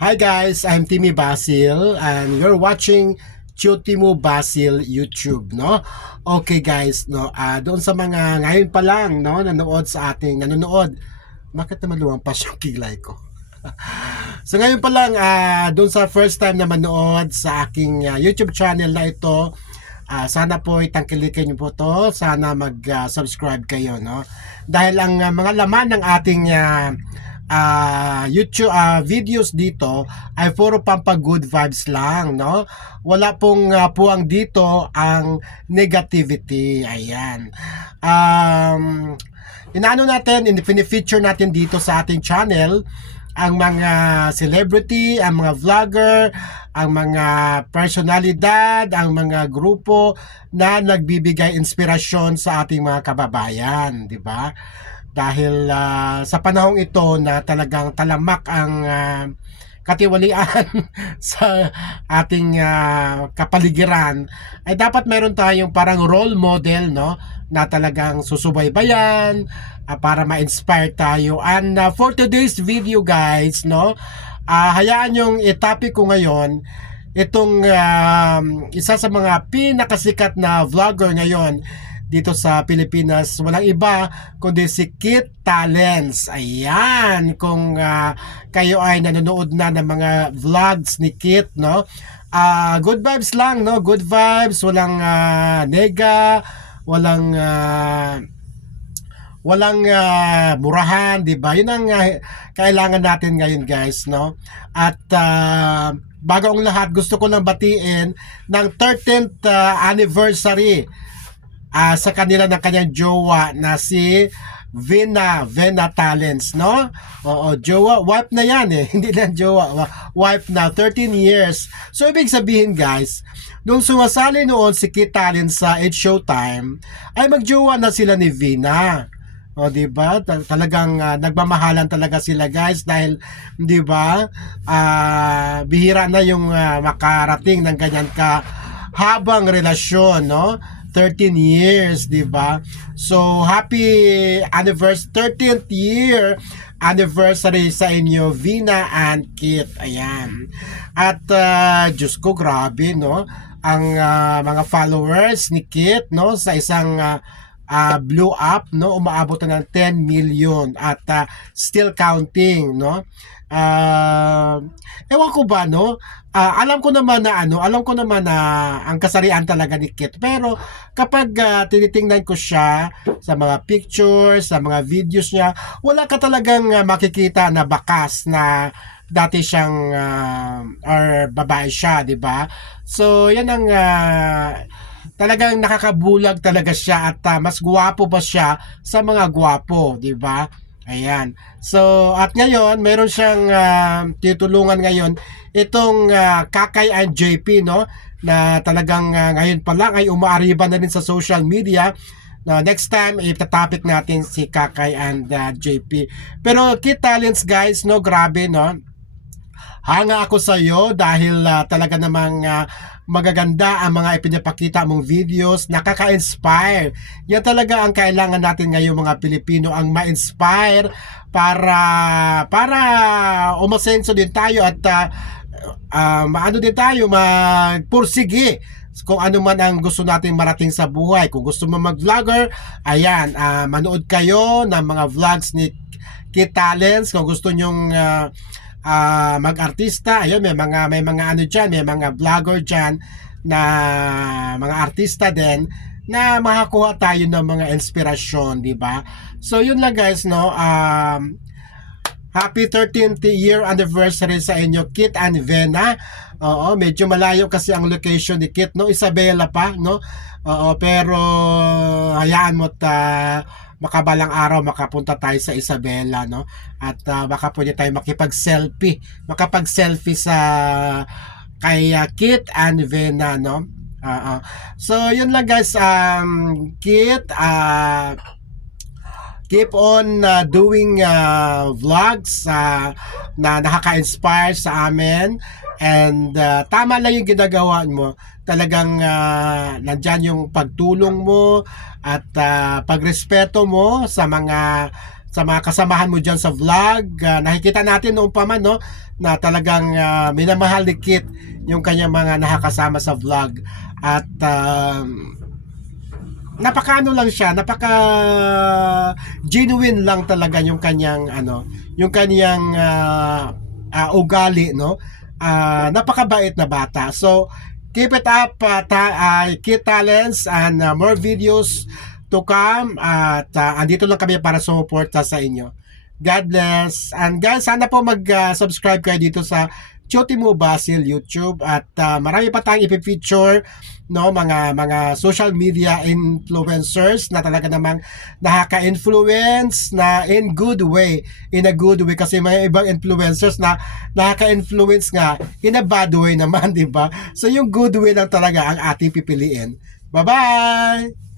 Hi guys, I'm Timmy Basil and you're watching Timo Basil YouTube, no? Okay guys, no, doon sa mga ngayon pa lang, no, nanonood. Bakit naman lumampas yung kilay ko? So ngayon pa lang, doon sa first time na manood sa aking YouTube channel na ito, sana po itangkilikin niyo po to. Sana mag-subscribe kayo, no? Dahil ang mga laman ng ating YouTube videos dito ay puro good vibes lang, no? Wala pong puwang dito ang negativity. Ayan. Inaano natin, feature natin dito sa ating channel ang mga celebrity, ang mga vlogger, ang mga personalidad, ang mga grupo na nagbibigay inspirasyon sa ating mga kababayan, di ba? Dahil sa panahong ito na talagang talamak ang katiwalian sa ating kapaligiran, ay dapat meron tayong parang role model, no, na talagang susubaybayan para ma-inspire tayo. And for today's video guys, no, hayaan yung topic ko ngayon itong isa sa mga pinakasikat na vlogger ngayon dito sa Pilipinas, walang iba kundi si Kit Talents. Ayan, kung kayo ay nanonood na ng mga vlogs ni Kit, no? Good vibes lang, no? Good vibes, walang nega, walang murahan, 'di ba? 'Yun ang kailangan natin ngayon, guys, no? At bago ang lahat, gusto ko lang batiin ng 13th anniversary sa kanila ng kanyang jowa na si Vena Talents, no? Oo, jowa, wife na yan eh. Hindi lang jowa, wife na, 13 years. So, ibig sabihin guys, nung sumasali noon si Kit Talents sa It's Showtime, ay magjowa na sila ni Vena. O, di ba? Talagang nagmamahalan talaga sila guys dahil, di ba, bihira na yung makarating ng ganyan ka habang relasyon, no? 13 years, di ba? So, happy anniversary, 13th year anniversary sa inyo, Vena and Kit. Ayan. At, Diyos ko, grabe, no? Ang mga followers ni Kit, no? Sa isang blew up, no? Umaabot na ng 10 million at still counting, no? Ewan ko ba, no? Alam ko naman na ang kasarian talaga ni Kit, pero kapag tinitingnan ko siya sa mga pictures, sa mga videos niya, wala ka talagang makikita na bakas na dati siyang or babae siya, di ba? So yan ang talagang nakakabulag talaga siya at mas gwapo pa siya sa mga gwapo, di ba? Ayan. So, at ngayon, meron siyang titulungan ngayon itong Kakay and JP, no? Na talagang ngayon pa lang ay umaariba na rin sa social media. Next time, itatopic natin si Kakay and JP. Pero Kit Talents, guys, no? Grabe, no? Hanga ako sa iyo dahil talaga namang magaganda ang mga ipinapakita mong videos, nakaka-inspire. Yan talaga ang kailangan natin ngayon mga Pilipino, ang ma-inspire para umasenso din tayo at maano din tayo, magpursige kung ano man ang gusto nating marating sa buhay. Kung gusto mo mag-vlogger, ayan, manood kayo ng mga vlogs ni Kit Talents. Kung gusto nyong mag-artista, ayun, may mga ano diyan, may mga vlogger diyan na mga artista din na makakuha tayo ng mga inspirasyon, di ba? So yun lang guys, no. Happy 13th year anniversary sa inyo, Kit and Vena. Oo, medyo malayo kasi ang location ni Kit, no? Isabela pa, no? Oo, pero hayaan mo makabalang araw makapunta tayo sa Isabela, no? At baka pwede tayo makapag-selfie sa kay Kit and Vena, no? So yun lang guys, Kit, keep on doing vlogs na nakaka-inspire sa amin, and tama lang yung ginagawa mo. Talagang nandyan yung pagtulong mo at pagrespeto mo sa mga sa mga kasamahan mo dyan sa vlog. Nakikita natin noong pa man, no, na talagang minamahal ni Kit yung kanyang mga nakakasama sa vlog. At napaka ano lang siya, napaka genuine lang talaga yung kanyang yung kanyang ugali, no. Napakabait na bata. So keep it up, Kit Talents, and more videos to come. At andito lang kami para sumuporta sa inyo. God bless. And guys, sana po mag-subscribe kayo dito sa Chotimo Basil YouTube, at marami pa tayong ipifeature, no, mga social media influencers na talaga namang nakaka-influence na in a good way, kasi may ibang influencers na nakaka-influence nga in a bad way naman, di ba? So yung good way lang talaga ang ating pipiliin. Bye-bye!